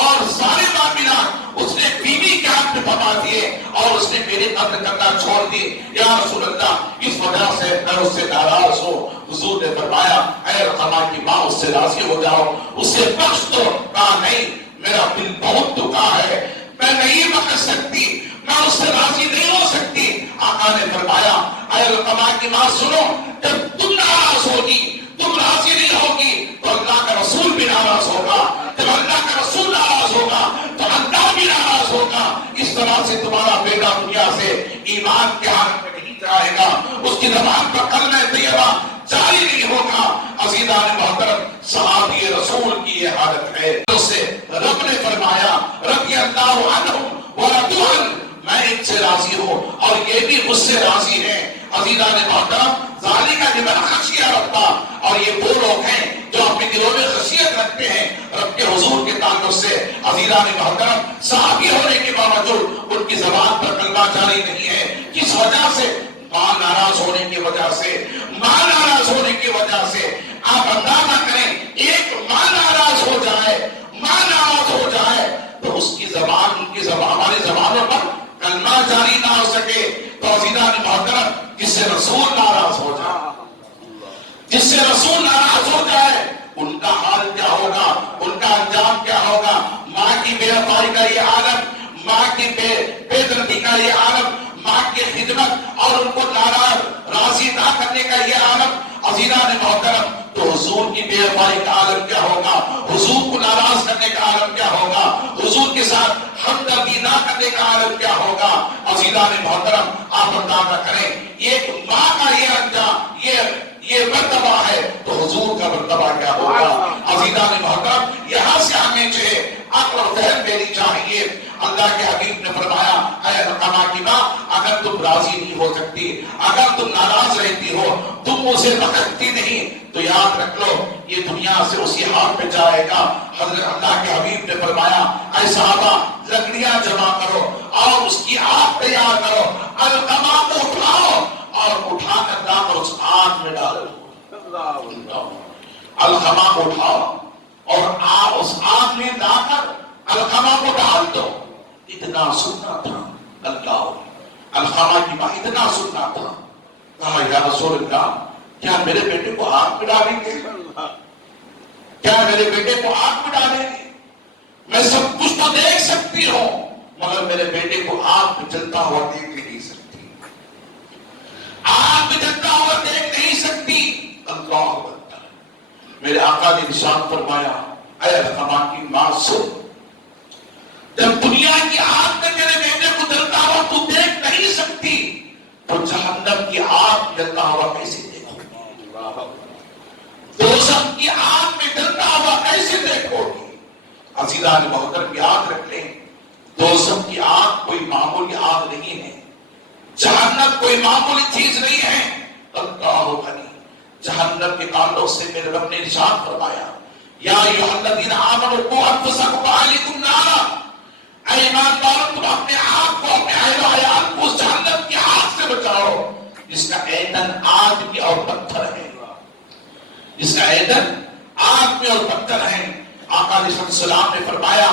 اور سارے معاملات اس نے بیوی کے ہاتھ میں تھما دیے، اور اس نے میری قدر کرنا چھوڑ دی۔ یا رسول اللہ اس وجہ سے میں اس سے ناراض ہوں۔ حضور نے فرمایا اے علقمہ کی ماں اس سے راضی ہو جاؤ، اس سے بخش دو۔ کہا نہیں میرا دل بہت دکھا ہے، میں نہیں بخش سکتی، میں اس سے راضی نہیں ہو سکتی۔ آقا نے فرمایا اے علقمہ کی ماں سنو، جب تم ناراض ہوگی، تم راضی نہیں ہوگی تو اللہ کا رسول بھی ناراض ہوگا، جب اللہ کا رسول ناراض ہوگا تو اللہ بھی ناراض ہوگا۔ اس طرح سے تمہارا بیٹا دنیا سے ایمان کے حالت میں نہیں جائے گا، اس کی زبان پر کلمہ طیبہ جاری نہیں ہوگا۔ عزیزان محترم صحابی رسول کی یہ حالت ہے، اس سے رب نے فرمایا رضی اللہ عنہم ورضوا عنہ، میں ان سے راضی ہوں اور یہ بھی مجھ سے راضی ہیں۔ عزیزان محترم ذالک لمن خشی ربہ، اور یہ وہ لوگ ہیں جو اپنے دلوں میں خشیت رکھتے ہیں رب کے حضور کے تعلق سے۔ عزیزان محترم صحابی ہونے کے باوجود ان کی زبان پر کلمہ جاری نہیں ہے، کس وجہ سے؟ ماں ناراض ہونے کی وجہ سے، ماں ناراض ہونے کی وجہ سے۔ آپ اندازہ کریں ایک ماں ناراض ہو جائے، ماں ناراض ہو جائے تو اس کی زبان، ان کی زبان، ہماری زبانوں پر کلمہ جاری نہ ہو سکے تو عزیزان محترم جس سے رسول ناراض ہو جائے، جس سے رسول ناراض ہو جائے ان کا حال کیا ہوگا، ان کا انجام کیا ہوگا؟ ماں کی بے وفائی کا یہ عالم، ماں کی بے دردی کا یہ عالم، ماں کی خدمت اور ان کو ناراض راضی نہ کرنے کا یہ عالم۔ عزیزان محترم تو حضور کی بے وفائی کا عالم کیا ہوگا، حضور کو ناراض کرنے کا عالم کیا ہوگا، حضور کے ساتھ ہمدردی نہ کرنے کا عالم کیا ہوگا۔ عزیزان محترم آپ اندازہ کریں ایک ماں کا یہ انجام، یہ مرتبہ ہے تو حضور کا مرتبہ کیا ہوگا۔ عزیزان محترم یہاں سے ہمیں جو ہے عقل اور فہم دینی چاہیے۔ اللہ کے حبیب نے فرمایا اے علقمہ کی ماں اگر تم راضی نہیں ہو سکتی، اگر تم ناراض رہتی ہو، تم اسے بخشتی نہیں تو یاد رکھ لو یہ دنیا سے اسی حال پہ جائے گا۔ حضرت اللہ کے حبیب نے فرمایا اے صحابہ لکڑیاں جمع کرو اور اس کی آگ تیار کرو، علقمہ کو اٹھاؤ اور اٹھا کر لا کر اس آگ میں ڈالو۔ علقمہ کو اٹھاؤ اور اس آگ میں لا کر علقمہ کو ڈال دو۔ اتنا سننا تھا اللہ، علقمہ کی ماں اتنا سننا تھا۔ کہا یا رسول اللہ کیا میرے بیٹے کو آگ میں ڈالیں گے؟ کیا میرے بیٹے کو آگ میں ڈالیں گے؟ میں سب کچھ تو دیکھ سکتی ہوں مگر میرے بیٹے کو آگ میں جلتا ہوا دیکھ نہیں سکتی، آگ میں جلتا ہوا دیکھ نہیں سکتی۔ اللہ اکبر۔ میرے آقا نے ارشاد فرمایا اے علقمہ کی ماں سن، جب دنیا کی آگ میں میرے بیٹے کو جلتا ہوا تو دیکھ نہیں سکتی تو جہنم کی آگ جلتا ہوا کیسے دیکھو؟ عزیزان محترم یاد رکھ لیں، دوزخ کی آگ کوئی معمولی آگ نہیں ہے، جہنم کوئی معمولی چیز نہیں ہے۔ اللہ غنی، جہنم کے تعلق سے میرے رب نے ارشاد فرمایا، یا ایھا الذین آمنوا قوا انفسکم واہلیکم نارا، اے ایمان والو تم اپنے آپ کو، اپنے اہل و عیال کو اس جہنم کی آگ سے بچاؤ جس کا ایندھن آگ بھی اور پتھر ہے، جس کا ایندھن آگ میں اور پتھر ہے۔ آقا علیہ السلام نے فرمایا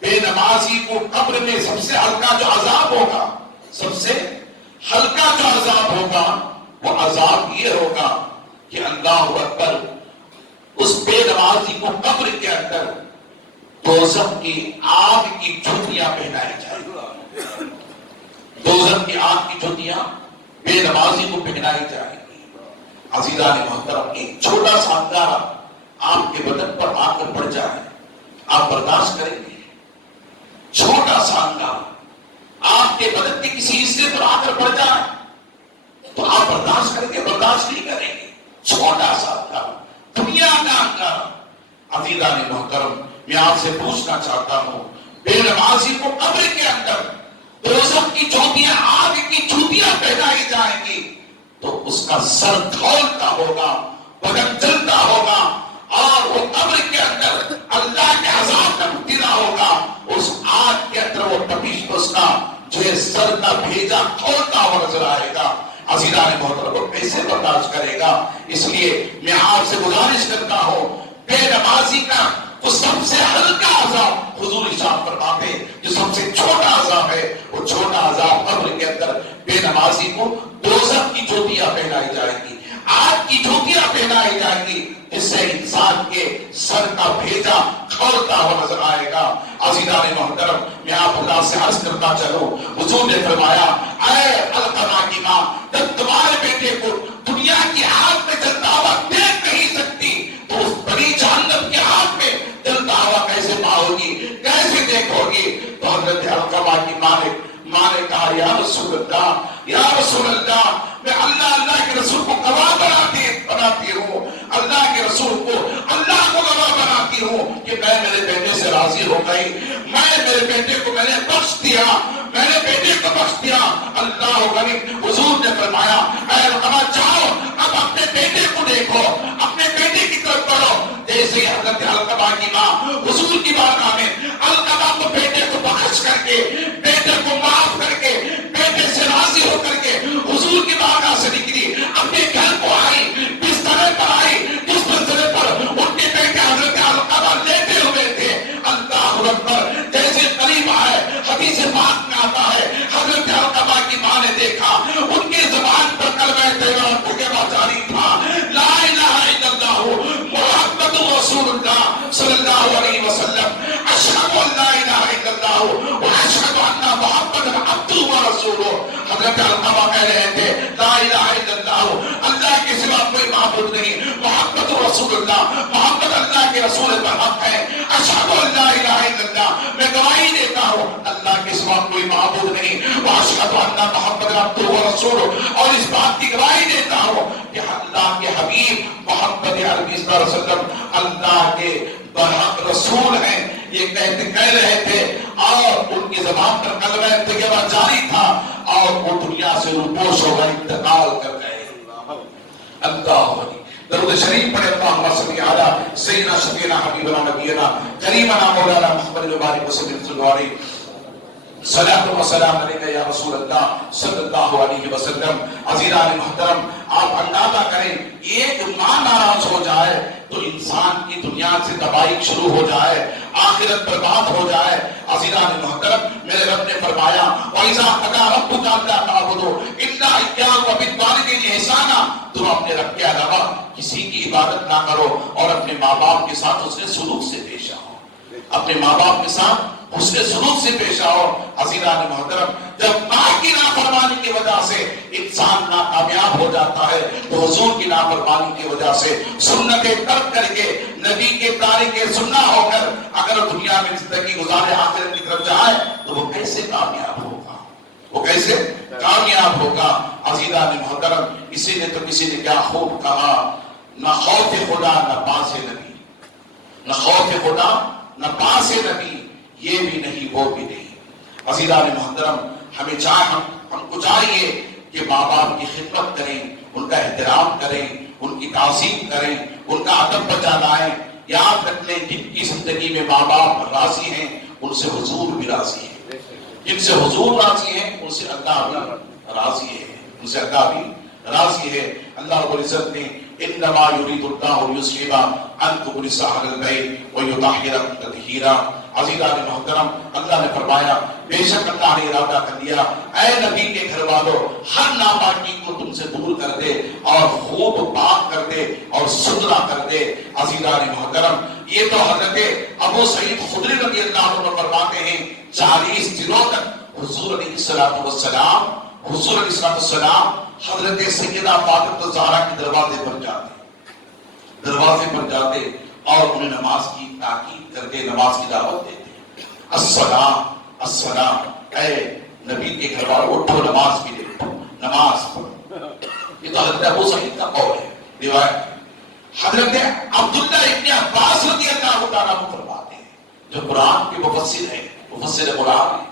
بے نمازی کو قبر میں سب سے ہلکا جو عذاب ہوگا، سب سے ہلکا جو عذاب ہوگا وہ عذاب یہ ہوگا کہ اللہ اکبر، اس بے نمازی کو قبر کے اندر دوزخ کی آگ کی جوتیاں پہنائی جائیں گی، دوزخ کی آگ کی جوتیاں بے نمازی کو پہنائی جائیں گی۔ عزیزان محترم، ایک چھوٹا سا انگارہ آپ کے بدن پر آ کر پڑ جائے، آپ برداشت کریں گے؟ چھوٹا سا انگارہ آپ کے بدن کے کسی حصے پر آ کر پڑ جائے تو آپ برداشت کریں گے؟ برداشت نہیں کریں گے۔ چھوٹا سا انگارہ، دنیا کا انگارہ۔ عزیزان محترم، میں آپ سے پوچھنا چاہتا ہوں، بے نمازی کو قبر کے اندر دوزخ کی جوتیاں، آگ کی جوتیاں پہنائی جائیں گی تو اس کا سر کھولتا ہوگا، بدن جلتا ہوگا، اور وہ قبر کے اندر اللہ کے عذاب کا مبتلا ہوگا۔ اس آگ کے اندر وہ تپش اس کا جو ہے سر کا بھیجا کھولتا ہوا نظر آئے گا۔ عزیزان محترم، وہ کیسے برداشت کرے گا؟ اس لیے میں آپ سے گزارش کرتا ہوں، بے نمازی کا وہ سب سے ہلکا عذاب حضور ارشاد فرماتے ہیں، جو سب سے چھوٹا عذاب ہے، وہ چھوٹا عذاب قبر کے اندر بے نمازی کو دوزخ کی جوتیاں پہنائی جائیں گی، آگ کی جوتیاں پہنائی جائیں گی، جس سے انسان کے سر کا بھیجا کھولتا ہوا نظر آئے گا۔ عزیزان محترم، میں آپ اللہ سے عرض کرتا چلوں، حضور نے فرمایا، اے علقمہ کی ماں، جب تمہارے بیٹے کو دنیا کی آگ میں جلتا ہوا دیکھ نہیں سکتی تو اس بڑی جہنم کی آگ میں جلتا ہوا کیسے پاؤ گی، کیسے دیکھو گی؟ تو حضرت علقمہ کی ماں نے کہا، یا رسول اللہ، یا رسول اللہ، میں اللہ کے رسول کو گواہ بناتی ہوں، اللہ کے رسول کو اللہ کو گواہ بناتی ہوں کہ میں میرے بیٹے سے راضی ہو گئی، میں میرے بیٹے کو میں نے بخش دیا، میں نے بیٹے کو بخش دیا۔ اللہ غنی، حضور نے فرمایا، اے علقمہ جاؤ، اب اپنے بیٹے کو دیکھو، اپنے بیٹے کی طرف بڑھو۔ جیسے ہی حضرت علقمہ کی ماں حضور کی بارگاہ میں علقمہ کو بیٹے کو بخش کر کے، بیٹے کو معاف کر کے، بیٹے سے راضی ہو کر کے حضور کی بارگاہ سے نکلی، اپنے گھر کو آئی، بسترے پر آئی، جس بسترے پر ان کے بیٹے حضرت علقمہ لیٹے ہوئے تھے۔ اللہ اکبر، جیسے قریب آئے، حدیث پاک میں آتا ہے، حضرت علقمہ کی ماں نے دیکھا، ان کی زبان پر کلمہ طیبہ پھکا جاری تھا، لا الہ الا اللہ محمد رسول اللہ صلی اللہ علیہ وسلم، اشہد ان لا الہ الا اللہ واشہد ان محمد عبدہ ورسولہ۔ حضرت علقمہ کہہ رہے تھے، لا الہ الا اللہ، اللہ کے سوا کوئی معبود نہیں، محمد رسول اللہ، محمد اللہ کے رسول پر حق ہے، اشہد ان لا الہ الا اللہ، میں گواہی دیتا ہوں اللہ کے سوا کوئی معبود نہیں، واشہد ان محمد عبدہ ورسولہ، اور اس بات کی گواہی دیتا ہوں کہ اللہ کے حبیب محمد عربی صلی اللہ علیہ وسلم اللہ کے برحق رسول ہیں، یہ کہہ رہے تھے، اور ان کی زبان پر کلمہ طیبہ جاری تھا، اور وہ دنیا سے روپوش ہو گئے، انتقال کر گئے۔ اللہ درود شریف پڑھے، اللہم صلی علی سیدنا شفیعنا حبیبنا نبینا کریمنا مولانا محمد مبارک وسلم صلی اللہ علیہ صلاۃ و سلام علیکہ یا رسول اللہ صلی اللہ علیہ وسلم۔ عزیزان محترم، آپ اندازہ کریں، ایک ماں ناراض ہو جائے تو انسان کی دنیا سے تباہی شروع ہو جائے، آخرت برباد ہو جائے۔ عزیزان محترم، میرے رب نے فرمایا، وَإِذَا قَضَىٰ رَبُّكَ أَلَّا تَعْبُدُوا إِلَّا إِيَّاهُ وَبِالْوَالِدَيْنِ إِحْسَانًا، تم اپنے رب کے علاوہ کسی کی عبادت نہ کرو، اور اپنے ماں باپ کے ساتھ حسن سلوک سے پیش آؤ، اپنے ماں باپ کے ساتھ حسن سلوک سے پیش آؤ۔ عزیزان محترم، جب ماں کی نافرمانی کی وجہ سے انسان ناکامیاب ہو جاتا ہے تو حضور کی نافرمانی کی وجہ سے سنتیں ترک کر کے، نبی کے تارک سننا ہو کر اگر دنیا میں زندگی گزارے، آخرت کی طرف جائے تو وہ کیسے کامیاب ہوگا؟ وہ کیسے کامیاب ہوگا؟ عزیزان محترم، اسی نے تو کسی نے کیا خوب کہا، نہ خوف خدا نہ باز نبی، نہ خوف خدا نہ پاس نبی، یہ بھی نہیں وہ بھی نہیں۔ عزیزان محترم، ہم کو چاہیے کہ ماں باپ کی خدمت کریں، ان کا احترام کریں، ان کی تعظیم کریں، ان کا ادب بجا لائیں۔ یاد رکھ لیں جن کی زندگی میں ماں باپ راضی ہیں ان سے حضور بھی راضی ہے، جن سے حضور راضی ہیں ان سے اللہ بھی راضی ہے، ان سے اللہ بھی راضی ہے۔ اللہ رب العزت نے انما یرید اللہ لیذھب عنکم الرجس اہل البیت ویطہرکم تطہیرا۔ عزیزان محترم، اللہ نے فرمایا بے شک اللہ نے ارادہ کر لیا اے نبی کے گھر والوں ہر ناپاکی کو تم سے دور کر دے اور خوب پاک کر دے اور ستھرا کر دے۔ عزیزان محترم، یہ تو حضرت ابو سعید خدری رضی اللہ عنہ فرماتے ہیں 40 دنوں تک حضور علیہ السلام حضرت سیدہ فاطمہ الزہرا کے دروازے پر جاتے اور انہیں نماز کی تاکید کرتے، نماز کی دعوت دیتے۔ السلام السلام، اے نبی کے گھر والوں اٹھو نماز کے لیے، اٹھو نماز پڑھو۔ یہ تو حضرت ابو سعید کا قول ہے، روایت۔ حضرت عبداللہ ابن عباس رضی اللہ تعالیٰ عنہ فرماتے ہیں، جو قرآن کے مفسر ہیں، مفسر قرآن ہیں،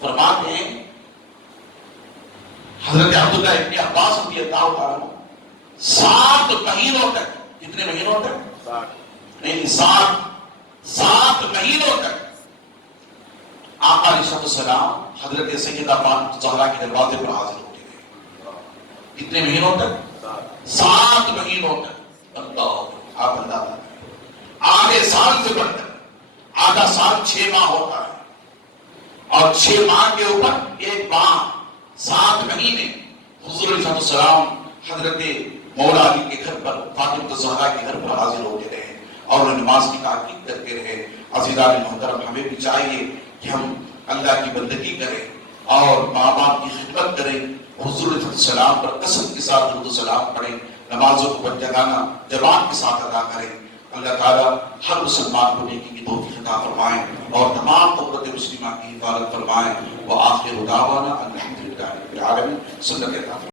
فرماتے ہیں حضرت عبداللہ ابن عباس رضی اللہ تعالیٰ عنہ 7 مہینوں تک، کتنے مہینوں تک؟ نہیں، 7 مہینوں تک آقا علیہ السلام حضرت سیدہ فاطمہ الزہرا کے دروازے پر حاضر ہوتے گئے۔ کتنے مہینوں تک؟ 7 مہینوں تک۔ اللہ، آپ اندازہ کریں، آدھے سال سے بڑھ کر آدھا سال 6 ماہ ہوتا ہے، اور 6 ماہ کے اوپر 1 ماہ 7 مہینے حضور علیہ السلام حضرت مولا علی کے گھر پر، فاطمہ الزہرا کے گھر پر حاضر ہوتے رہے اور نماز کی تاکید کرتے رہے۔ عزیزان محترم، ہمیں بھی چاہیے کہ ہم اللہ کی بندگی کریں اور ماں باپ کی خدمت کریں، حضور علیہ السلام پر قسم کے ساتھ درود و سلام پڑھیں، نمازوں کو بجگانہ جماعت کے ساتھ ادا کریں۔ اللہ تعالیٰ ہر مسلمان کو نیکی کی توفیق عطا فرمائیں اور تمام امت مسلمہ کی حفاظت فرمائیں۔ وآخر دعوانا الحمدللہ رب العالمین۔ سنت